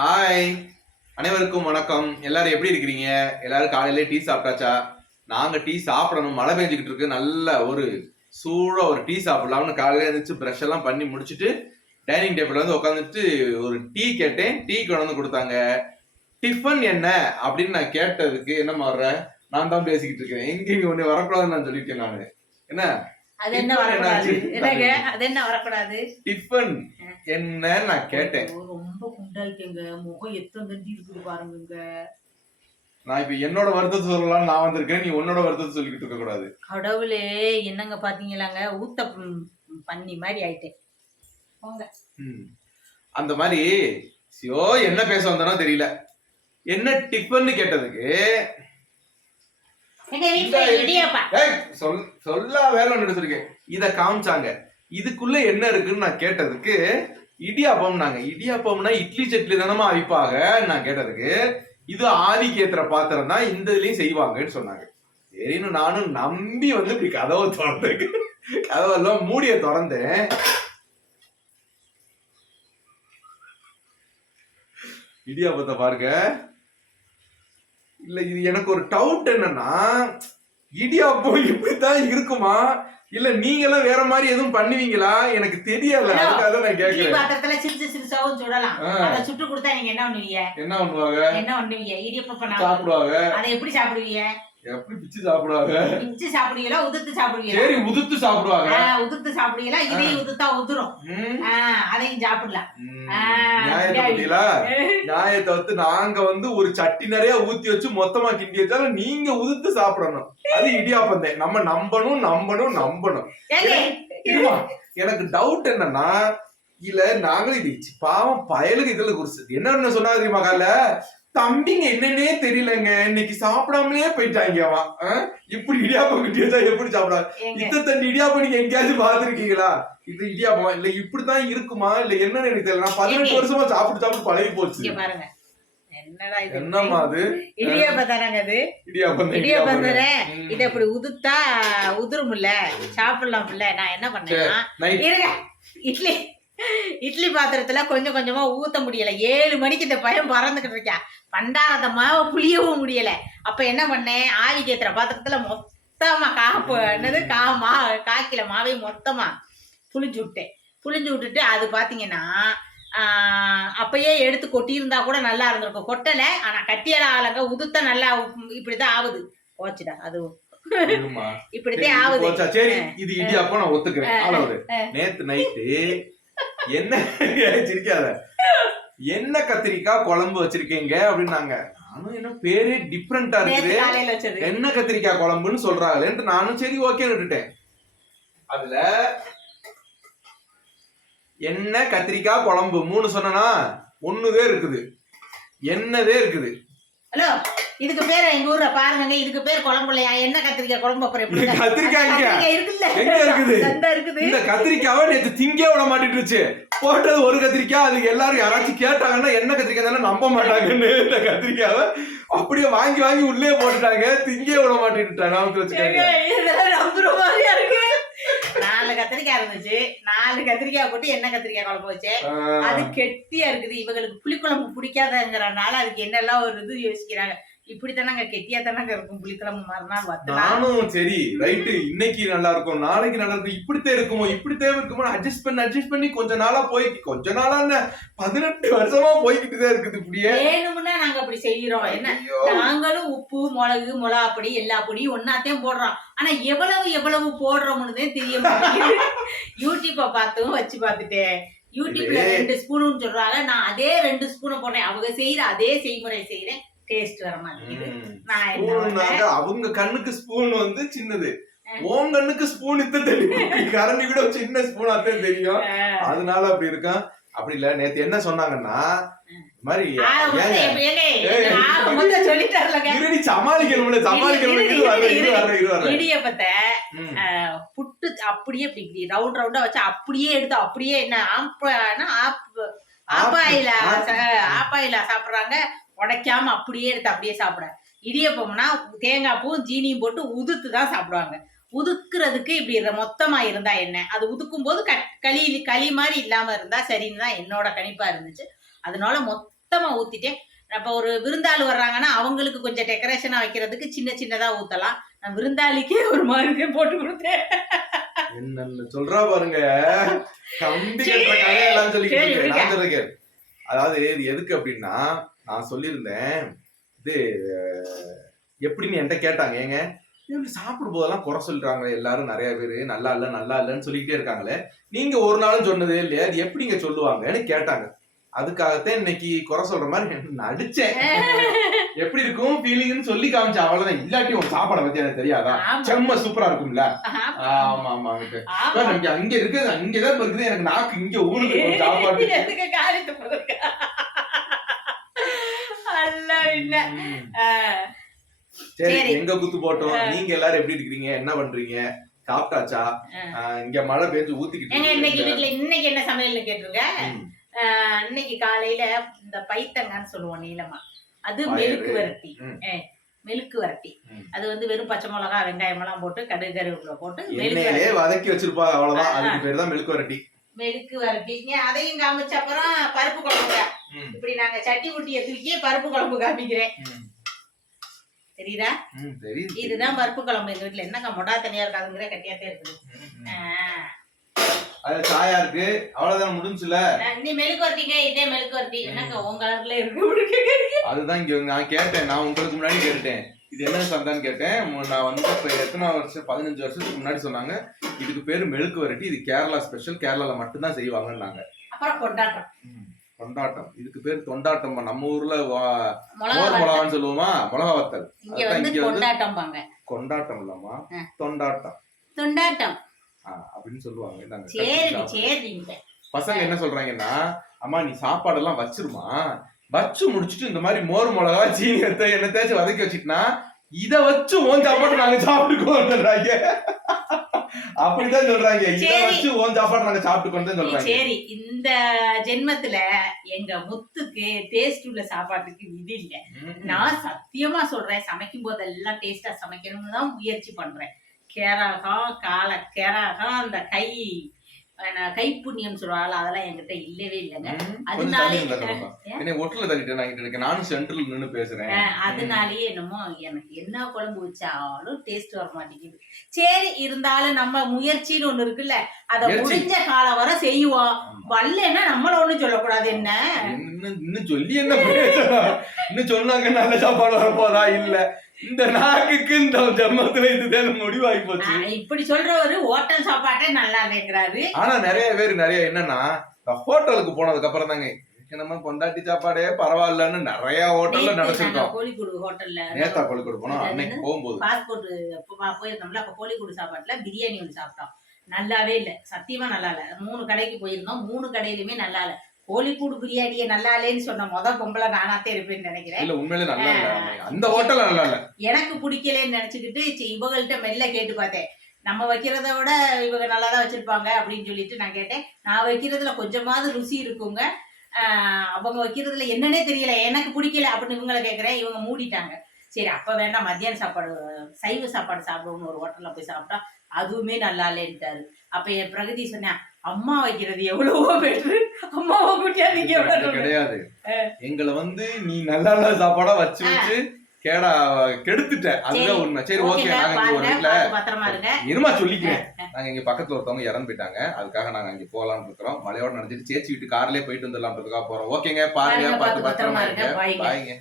Hi, அனைவருக்கும் வணக்கம். எல்லாரும் எப்படி இருக்கிறீங்க? எல்லாரும் காலையில டீ சாப்பிட்டாச்சா? நாங்க டீ சாப்பிடணும், மழை பெஞ்சுக்கிட்டு இருக்கு. நல்ல ஒரு சூடா ஒரு டீ சாப்பிடலாம்னு காலையில எழுந்திரிச்சு ப்ரஷ் எல்லாம் பண்ணி முடிச்சுட்டு டைனிங் டேபிள்ல வந்து உட்காந்துட்டு ஒரு டீ கேட்டேன். டீ கொண்டு வந்து கொடுத்தாங்க. டிஃபன் என்ன அப்படின்னு நான் கேட்டதுக்கு என்ன மாறுற, நான் தான் பேசிக்கிட்டு இருக்கேன். எங்க ஒண்ணு வரக்கூடாதுன்னு நான் சொல்லியிருக்கேன். நானு என்ன அது என்ன வரக்கூடாது? என்னங்க அது என்ன வரக்கூடாது? டிஃபன் என்ன நான் கேட்டேன். ரொம்ப குண்டாயிட்டேங்க, முகம் எத்தனை தண்டி இருக்குது பாருங்க. நான் இப்ப என்னோட வருத்தத்தை சொல்லலாம் நான் வந்திருக்கேன். நீ உன்னோட வருத்தத்தை சொல்லிக்கிட்டு இருக்க கூடாது. கடவுளே, என்னங்க பாத்தீங்களாங்க, ஊத்த பண்ணி மாதிரி ஆயிட்டேன். போங்க. அந்த மாதிரி சியோ என்ன பேச வந்தானோ தெரியல. என்ன டிஃபன் கேட்டதுக்கு சொல்ல வேலை ஒன்று சொல்லிருக்கேன். இத காமிச்சாங்க. இதுக்குள்ள என்ன இருக்குன்னு நான் கேட்டதுக்கு இடியாப்பம். நாங்க இடியாப்பம்னா இட்லி சட்லி தானமா அவிப்பாங்க நான் கேட்டதுக்கு இது ஆவிக்கு ஏத்துற பாத்திரம் தான், இந்த இதுலயும் செய்வாங்கன்னு சொன்னாங்க. சரின்னு நானும் நம்பி வந்து இப்படி கதவை திறந்தேன். கதவெல்லாம் மூடிய திறந்தேன். இடியாப்பத்தை பாருங்க. இல்ல இது எனக்கு ஒரு டவுட் என்னன்னா, இடியாப்பம் இப்படித்தான் இருக்குமா இல்ல நீங்க எல்லாம் வேற மாதிரி எதுவும் பண்ணுவீங்களா எனக்கு தெரியல. அதுக்காக நான் கேக்குறேன். பாத்திரத்துல சிறுசு சிறுசாவும் சுடலாம். அத சுட்டு கொடுத்தா நீங்க என்ன பண்ணுவீங்க? என்ன பண்ணுவாங்க? என்ன பண்ணுவீங்க? இடியாப்பம் சாப்பிடுவாங்க. அதை எப்படி சாப்பிடுவீங்க? எப்படி பிச்சு சாப்பிடுவாங்க? பிச்சு சாப்பிடுவீங்களா உதுத்து சாப்பிடுவீங்களா? சரி, உதுத்து சாப்பிடுவாங்க. உதுத்து சாப்பிடுவீங்களா? இதையும் உதுத்தா உதுரும். அதையும் சாப்பிடலாம். நியாயத்தை பத்தியா? நியாயத்தை வந்து நாங்க வந்து ஒரு சட்டி நிறைய ஊத்தி வச்சு மொத்தமா கிண்டி வச்சாலும் நீங்க உதுத்து சாப்பிடணும். அது இடியாப்பம் தான். நம்ம நம்பணும் நம்பணும் நம்பணும். எனக்கு டவுட் என்னன்னா, இல்ல நாங்களும் இது பாவம் பயலுக்கு இதுல குறிச்சு என்ன சொன்னா தெரியுமா? கால தம்பிங்க என்னன்னே தெரியலங்க, இன்னைக்கு சாப்பிடாமலே போயிட்டாங்க. அவன் இப்படி இடியாப்பம் கிட்டி வச்சா எப்படி சாப்பிடாது? இத்த தண்ணி இடியாப்பம் நீங்க எங்கேயாவது பாத்துருக்கீங்களா? இது இடியாப்பமா இல்ல இப்படித்தான் இருக்குமா இல்ல என்னன்னு எனக்கு தெரியல. நான் 18 வருஷமா சாப்பிட்டு பழகி போச்சு. என்னமா அது? இடியாப்பம் தானங்க அது. இடியாப்பம் தானே. இத இப்படி உதுத்தா உதுரும்ல, சாப்பிடலாம்ல. நான் என்ன பண்ணேன்னா, இருங்க, இட்லி பாத்திரத்துல கொஞ்சம் கொஞ்சமா ஊத்த முடியல. 7 மணிக்கு இந்த பையன் பறந்துகிட்டு இருக்கேன். பண்டாரத மாவை புளியவும் முடியல. அப்ப என்ன பண்ணேன், ஆவிக்கு ஏத்துற பாத்திரத்துல மொத்தமா காக்கில மாவையும் மொத்தமா புளிஞ்சு விட்டேன். புளிஞ்சு விட்டுட்டு அது பாத்தீங்கன்னா அப்பயே எடுத்து கொட்டியிருந்தா கூட நல்லா இருந்திருக்கும். கொட்டல, ஆனா கட்டியெல்லாம் ஆளுங்க உதுத்த நல்லா இப்படிதான் ஆகுது. போச்சுடா அது இப்படித்தான் ஆகுது. சரி, இது இடியாப்பம் நான் ஒத்துக்கிறேன். நேத்து நைட்டு என்ன சிரிக்காத, என்ன கத்திரிக்காய் குழம்பு வச்சிருக்கீங்க அப்படின்னாங்க. நானும் என்ன பேரே டிஃப்ரெண்டா இருக்குது, என்ன கத்திரிக்காய் குழம்புன்னு சொல்றாங்களேன்ட்டு நானும் சரி ஓகே விட்டுட்டேன். அதுல என்ன கத்திரிக்காய் குழம்பு 3 சொன்னா 1 இருக்குது, என்னதே இருக்குது. ஹலோ, இதுக்கு பேர் எங்க ஊர்ல பாருங்க, இதுக்கு பேர் குழம்பு இல்லையா? என்ன கத்திரிக்காய் குழம்பு? அப்புறம் கத்திரிக்காய் எங்க இருக்குது? இந்த கத்திரிக்காவை நேற்று திங்க விட மாட்டிட்டுருச்சு. போட்டது ஒரு கத்திரிக்காய். அதுக்கு எல்லாரும் யாராச்சும் கேட்டாங்கன்னா என்ன கத்திரிக்காய் தானே நம்ப மாட்டாங்கன்னு இந்த கத்திரிக்காவை அப்படியே வாங்கி வாங்கி உள்ளே போட்டுட்டாங்க. திங்க விட மாட்டிட்டாங்க. 4 கத்திரிக்காய் இருந்துச்சு. 4 கத்திரிக்காய் போட்டு என்ன கத்திரிக்காய் குழம்பு வச்சு அது கெட்டியா இருக்குது. இவங்களுக்கு புளிக்குழம்பு பிடிக்காதங்கிறனால அதுக்கு என்னெல்லாம் ஒரு இது யோசிக்கிறாங்க. இப்படித்தானாங்க கெட்டியா தானாங்க இருக்கும் புளிக்குழம்பு. மறுநாள் நானும் சரி ரைட்டு, இன்னைக்கு நல்லா இருக்கும் நாளைக்கு நல்லா இருக்கும், இப்படித்தான் இருக்குமோ இப்படித்தான் இருக்குமோ அட்ஜஸ்ட் பண்ணி கொஞ்ச நாளா 18 வருஷமா போய்கிட்டுதான் இருக்குது. இப்படியே வேணும்னா நாங்க அப்படி செய்யறோம். என்ன, நாங்களும் உப்பு மிளகு மிளகா பொடி எல்லா பொடியும் ஒன்னாத்தையும் போடுறோம். ஆனா எவ்வளவு போடுறோம்னு தெரிய மாட்டேங்குது. யூடியூப்பை பார்த்தும் வச்சு பார்த்துட்டேன். யூடியூப்ல 2 ஸ்பூன் சொல்றாங்க, நான் அதே 2 ஸ்பூனை போடுறேன். அவங்க செய்யற அதே செய்முறை செய்யறேன், டேஸ்ட் வர மாட்டேங்குது. அவங்க கண்ணுக்கு ஸ்பூன் வந்து சின்னது, உன் கண்ணுக்கு ஸ்பூன் கரண்டி கூட சின்ன ஸ்பூன் அதான் தெரியும். அதனால அப்படி இருக்கான். அப்படி இல்ல, நேத்து என்ன சொன்னாங்கன்னா இடியப்பத்தை புட்டு அப்படியே ரவுண்ட் ரவுண்டா வச்சு அப்படியே எடுத்து அப்படியே என்ன ஆப்பாயில சாப்பிடுறாங்க. உடைக்காம அப்படியே எடுத்து அப்படியே சாப்பிட. இடியப்பம்னா தேங்காய் பூ ஜீனியும் போட்டு உதுத்து தான் சாப்பிடுவாங்க. உதுக்குறதுக்கு இப்படி மொத்தமா இருந்தா என்ன, அது உதுக்கும் போது களி மாதிரி இல்லாம இருந்தா சரின்னு தான் என்னோட கணிப்பா இருந்துச்சு. அதனால மொத்த மொத்தமா ஊத்திட்டேன். அப்ப ஒரு விருந்தாளி வர்றாங்கன்னா அவங்களுக்கு கொஞ்சம் டெக்கரேஷனா வைக்கிறதுக்கு சின்ன சின்னதா ஊத்தலாம். நான் விருந்தாளிக்கே ஒரு மாதிரி போட்டு கொடுத்தேன். என்னன்னு சொல்றா பாருங்க, கம்பி கட்டுற கதையெல்லாம் சொல்லிக்கிட்டு நான் சொல்றேன். அதாவது இது எதுக்கு அப்படின்னா, நான் சொல்லியிருந்தேன் இது எப்படின்னு என்கிட்ட கேட்டாங்க. ஏங்க சாப்பிடும் போதெல்லாம் குறை சொல்றாங்க எல்லாரும், நிறைய பேரு நல்லா இல்ல நல்லா இல்லன்னு சொல்லிக்கிட்டே இருக்காங்களே, நீங்க ஒரு நாளும் சொன்னதே இல்லையா, அது எப்படிங்க சொல்லுவாங்கன்னு கேட்டாங்க. அதுக்காகத்தான் இன்னைக்கு குறை சொல்ற மாதிரி நடிச்சேன். எப்படி இருக்கும் ஃபீலிங்னு சொல்லி காமிச்சேன், அவ்வளவுதான். இல்லாட்டி உங்க சாப்பாடை பத்தி எனக்கு தெரியாதா, செம்ம சூப்பரா இருக்கும்ல. ஆமா ஆமா, நமக்கு அங்க இருக்குது, அங்கதான் இருக்குது, எனக்கு நாக்கு இங்க ஊருக்கு சாப்பாடு. சரி, எங்க குத்து போட்டோம். நீங்க எல்லாரும் எப்படி இருக்கீங்க, என்ன பண்றீங்க, சாப்பிட்டாச்சா? இங்க மழை பெஞ்சு ஊத்திக்கிட்டு. இன்னைக்கு வீட்டுல இன்னைக்கு என்ன சமையல்னு கேட்டுருங்க. இன்னைக்கு காலையில இந்த பைத்தங்கான்னு சொல்லுவோம் நீளமா, அது மெழுக்கு வரட்டி. மெழுக்கு வரட்டி அது வந்து வெறும் பச்சை மிளகா வெங்காயம் எல்லாம் போட்டு கடுகு கருவேப்பிலை போட்டு வதக்கி வச்சிருப்பா, அவ்வளவுதான். அதுக்கு பேர் தான் மெழுக்கு வரட்டி. மெழுக்கு வரட்டி. அதையும் காமிச்ச அப்புறம் பருப்பு குழம்புங்க. இப்படி நாங்க சட்டி ஊட்டிய தூக்கி பருப்பு குழம்பு காமிக்கிறேன். தெரியுதா? இதுதான் பருப்பு குழம்பு. எங்க வீட்டுல என்னக்கா மொடா தனியா இருக்காதுங்கிற கட்டியாத்தே இருக்குது. அது சாயா இருக்கு, அவ்வளவுதான், முடிஞ்சுல. நீ மெழுக்கு வரட்டிங்க, இதே மெழுக்கு வரட்டி. என்னக்கா உங்க கலர்ல இருக்கு? அதுதான் இங்க நான் கேட்டேன், நான் உங்களுக்கு முன்னாடி கேட்டேன் இது என்ன சந்தான்னு கேட்டேன். நான் வந்து இப்ப எத்தனை வருஷம், 15 வருஷத்துக்கு முன்னாடி சொன்னாங்க இதுக்கு பேரு மெழுக்கு வரட்டி, இது கேரளா ஸ்பெஷல், கேரளால மட்டும்தான் செய்வாங்கன்னாங்க. அப்புறம் கொண்டாட்டம். கொண்டாட்டம், இதுக்கு பேர் தொண்டாட்டம். நம்ம ஊர்ல மிளகான்னு சொல்லுவோமா, மிளகா வத்தல். இங்க வந்து கொண்டாட்டம் பாங்க. கொண்டாட்டம் இல்லம்மா, தொண்டாட்டம். தொண்டாட்டம் அப்படின்னு சொல்லுவாங்க. பசங்க என்ன சொல்றாங்கன்னா, அம்மா நீ சாப்பாடெல்லாம் வச்சிருமா, வச்சு முடிச்சுட்டு இந்த மாதிரி மோர் மிளகா சீனி என்ன தேய்ச்சி வதக்கி வச்சுட்டுனா இத வச்சு ஓன் சாப்பாடு நாங்க சாப்பிட்டுக்கோன்றாங்க. அப்படிதான் சொல்றாங்க, இத வச்சு ஓன் சாப்பாடு நாங்க சாப்பிட்டுக்கோன்னு சொல்றாங்க. சரி, இந்த ஜென்மத்துல எங்க முத்துக்கு டேஸ்ட் உள்ள சாப்பாட்டுக்கு விதி இல்ல. நான் சத்தியமா சொல்றேன், சமைக்கும் போதெல்லாம் டேஸ்டா சமைக்கணும்னு தான் முயற்சி பண்றேன். கேரகம் அந்த கைப்புண்ணியம் சொல்றாள், அதெல்லாம் என்கிட்ட இல்லவே இல்லைங்க. அதனாலயே என்னமோ எனக்கு என்ன குழம்பு வச்சாலும் டேஸ்ட் வர மாட்டேங்குது. சரி, இருந்தாலும் நம்ம முயற்சின்னு ஒண்ணு இருக்குல்ல, அத முடிஞ்ச காலம் வர செய்வோம். வரலன்னா நம்மள ஒண்ணும் சொல்லக்கூடாது. என்ன இன்னும் சொல்லி என்ன இன்னும் சொன்னாங்க நல்ல சாப்பாடு வரப்போதா இல்ல, இந்த நாக்குக்கு இந்த ஜென்மத்துல இதுதான் முடிவாகி போச்சு. இப்படி சொல்றவரு ஹோட்டல் சாப்பாட்டே நல்லா இல்லைங்கிறாரு. ஆனா நிறைய பேர் என்னன்னா ஹோட்டலுக்கு போனதுக்கு அப்புறம் தாங்க நம்ம கொண்டாட்டி சாப்பாடே பரவாயில்லன்னு நிறைய ஹோட்டல்ல நினைச்சிருக்கோம். கோழிக்கூடு ஹோட்டல்ல நேத்தா கோழிக்கூடு போனோம், அன்னைக்கு போகும்போது பாஸ்போர்ட் போயிருந்தோம்ல, அப்ப கோழிக்கூடு சாப்பாட்டுல பிரியாணி ஒன்று சாப்பிட்டோம். நல்லாவே இல்ல, சத்தியமா நல்லா இல்ல. 3 கடைக்கு போயிருந்தோம், 3 கடையிலுமே நல்லா இல்ல. கோழிக்கூடு பிரியாணியே நல்லா இல்லைன்னு சொன்ன பொம்பளை நானாத்தே இருப்பேன்னு நினைக்கிறேன். இல்ல உண்மையிலே நல்லா இல்ல, அந்த ஹோட்டல் நல்லா இல்ல. எனக்கு பிடிக்கலன்னு நினைச்சுக்கிட்டு இவங்கள்ட்ட மெல்ல கேட்டு பார்த்தேன். நம்ம வைக்கிறத விட இவங்க நல்லாதான் வச்சிருப்பாங்க அப்படின்னு சொல்லிட்டு நான் கேட்டேன். நான் வைக்கிறதுல கொஞ்சமாவது ருசி இருக்குங்க, அவங்க வைக்கிறதுல என்னன்னே தெரியல, எனக்கு பிடிக்கல அப்படின்னு இவங்களை கேட்கிறேன். இவங்க மூடிட்டாங்க. சரி, அப்ப வேண்டாம், மத்தியான சாப்பாடு சைவ சாப்பாடு சாப்பிடுவோம்னு ஒரு ஹோட்டல்ல போய் சாப்பிட்டா அதுவுமே நல்லா இல்லைன்ட்டாரு. அப்ப என் பிரகதி சொன்னேன், அம்மா வைக்கிறது எவ்வளவோ பெட்ரு, அம்மாவை கூட்டியா நீங்க எவ்வளவு கிடையாது. எங்களை வந்து நீ நல்லா நல்ல சாப்பாடா வச்சு வச்சு கெடுத்துட்ட, அதுதான் உண்மை. சரி, ஓகே, நாங்க ஒரு வீட்டுல இருமா சொல்லிக்கிறேன். நாங்க இங்க பக்கத்துல ஒருத்தவங்க இறந்து போயிட்டாங்க, அதுக்காக நாங்க இங்க போலான்னு இருக்கிறோம். மழையோட நினைச்சிட்டு சேச்சி வீட்டு கார்லயே போயிட்டு வந்துடலாம் போறோம். ஓகேங்க, பாருங்க, பார்த்து பத்திரமா இருங்க, பாய்ங்க.